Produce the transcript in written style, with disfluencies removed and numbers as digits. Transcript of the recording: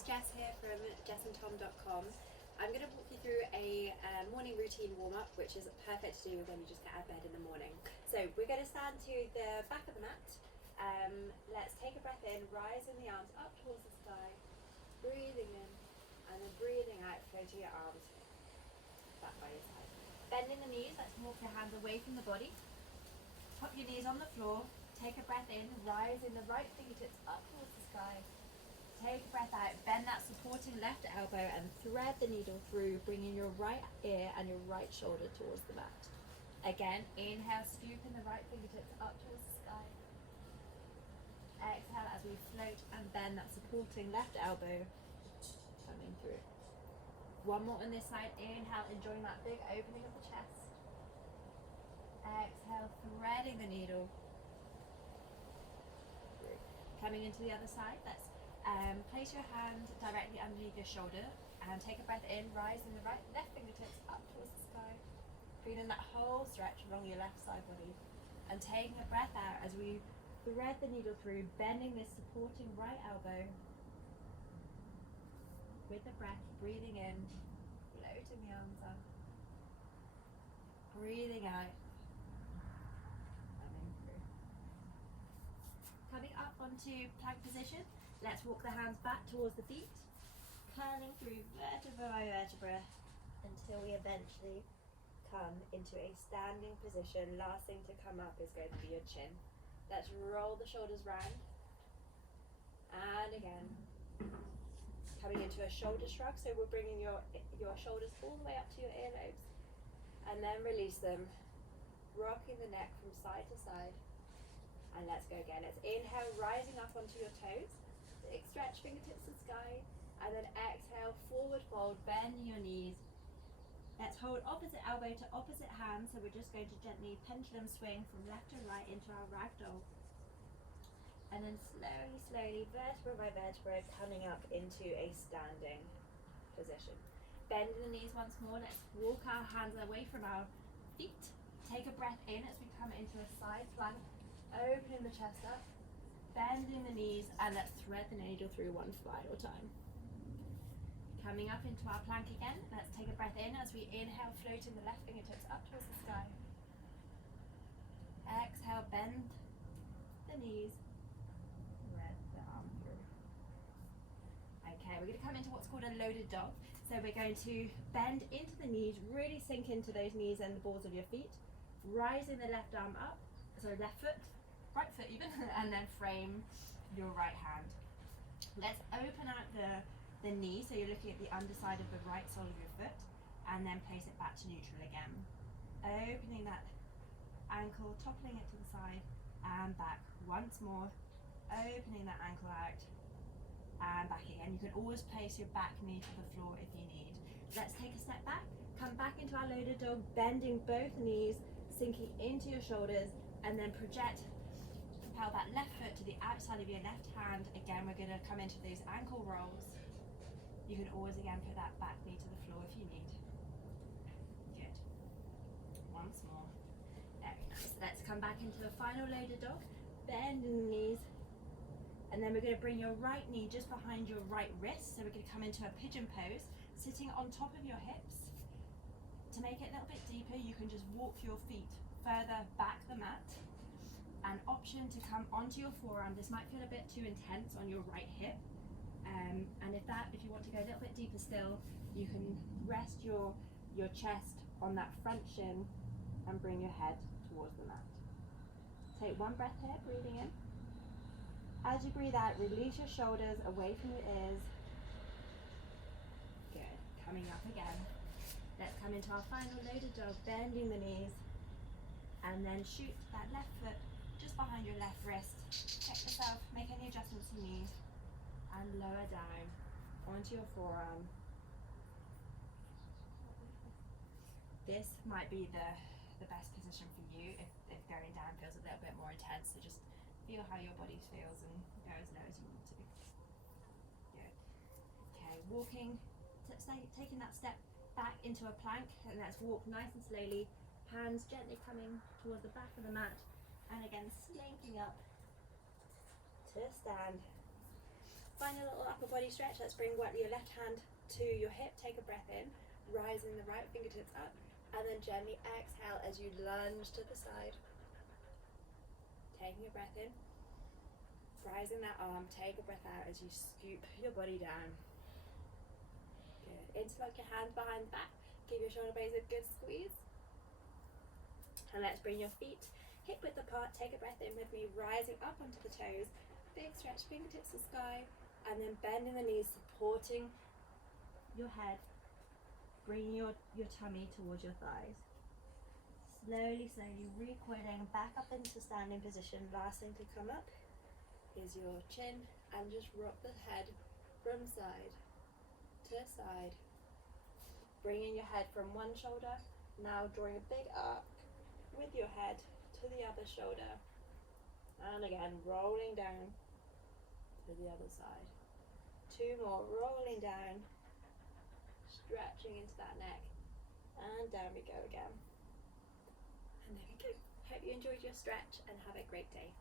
it's Jess here from jessandtom.com. I'm going to walk you through a morning routine warm-up, which is perfect to do when you just get out of bed in the morning. So we're going to stand to the back of the mat. Let's take a breath in, rising the arms up towards the sky, breathing in, and then breathing out, floating your arms back by your side. Bending the knees, let's walk your hands away from the body. Pop your knees on the floor, take a breath in, rising the right fingertips up towards the sky. Take a breath out, bend that supporting left elbow and thread the needle through, bringing your right ear and your right shoulder towards the mat. Again, inhale, scooping the right fingertips up towards the sky. Exhale as we float and bend that supporting left elbow coming through. One more on this side, inhale, enjoying that big opening of the chest. Exhale, threading the needle. Coming into the other side, let's place your hand directly underneath your shoulder and take a breath in, rising the left fingertips up towards the sky, feeling that whole stretch along your left side body, and taking a breath out as we thread the needle through, bending this supporting right elbow. With the breath, breathing in, floating the arms up, breathing out, coming through. Coming up onto plank position. Let's walk the hands back towards the feet, curling through vertebra by vertebra until we eventually come into a standing position. Last thing to come up is going to be your chin. Let's roll the shoulders round. And again, coming into a shoulder shrug. So we're bringing your shoulders all the way up to your earlobes. And then release them, rocking the neck from side to side. And let's go again. Let's inhale, rising up onto your toes. Big stretch, fingertips to sky, and then exhale, forward fold, bending your knees. Let's hold opposite elbow to opposite hand, so we're just going to gently pendulum swing from left to right into our ragdoll. And then slowly, vertebra by vertebra, coming up into a standing position. Bending the knees once more, let's walk our hands away from our feet. Take a breath in as we come into a side plank, opening the chest up. Bending the knees, and let's thread the needle through one final time. Coming up into our plank again, let's take a breath in as we inhale, floating the left fingertips up towards the sky. Exhale, bend the knees, thread the arm through. Okay, we're going to come into what's called a loaded dog. So we're going to bend into the knees, really sink into those knees and the balls of your feet, rising the left arm up, left foot, right foot even, and then frame your right hand. Let's open out the knee, so you're looking at the underside of the right sole of your foot, and then place it back to neutral again. Opening that ankle, toppling it to the side, and back once more. Opening that ankle out, and back again. You can always place your back knee to the floor if you need. Let's take a step back, come back into our loaded dog, bending both knees, sinking into your shoulders, and then propel that left foot to the outside of your left hand. Again, we're going to come into those ankle rolls. You can always again put that back knee to the floor if you need. Good. Once more. Very nice. Let's come back into the final loaded dog. Bend the knees. And then we're going to bring your right knee just behind your right wrist. So we're going to come into a pigeon pose, sitting on top of your hips. To make it a little bit deeper, you can just walk your feet further back the mat. An option to come onto your forearm. This might feel a bit too intense on your right hip, and if you want to go a little bit deeper still, you can rest your chest on that front shin and bring your head towards the mat. Take one breath here, breathing in. As you breathe out, release your shoulders away from your ears. Good. Coming up again. Let's come into our final loaded dog, bending the knees, and then shoot that left foot just behind your left wrist. Check yourself, make any adjustments you need, and lower down onto your forearm. This might be the best position for you if going down feels a little bit more intense, so just feel how your body feels and go as low as you want to. Good. Okay, taking that step back into a plank, and let's walk nice and slowly, hands gently coming towards the back of the mat. And again, slinking up to stand. Find a little upper body stretch. Let's bring your left hand to your hip. Take a breath in, rising the right fingertips up, and then gently exhale as you lunge to the side. Taking a breath in, rising that arm. Take a breath out as you scoop your body down. Good. Interlock your hands behind the back. Give your shoulder blades a good squeeze. And let's bring your feet hip width apart. Take a breath in with me, rising up onto the toes. Big stretch, fingertips to sky, and then bending the knees, supporting your head, bringing your tummy towards your thighs. Slowly recoiling back up into standing position. Last thing to come up is your chin, and just rock the head from side to side. Bringing your head from one shoulder, now drawing a big arc with your head to the other shoulder. And again, rolling down to the other side. 2 more, rolling down, stretching into that neck, and down we go again. And there we go. Hope you enjoyed your stretch and have a great day.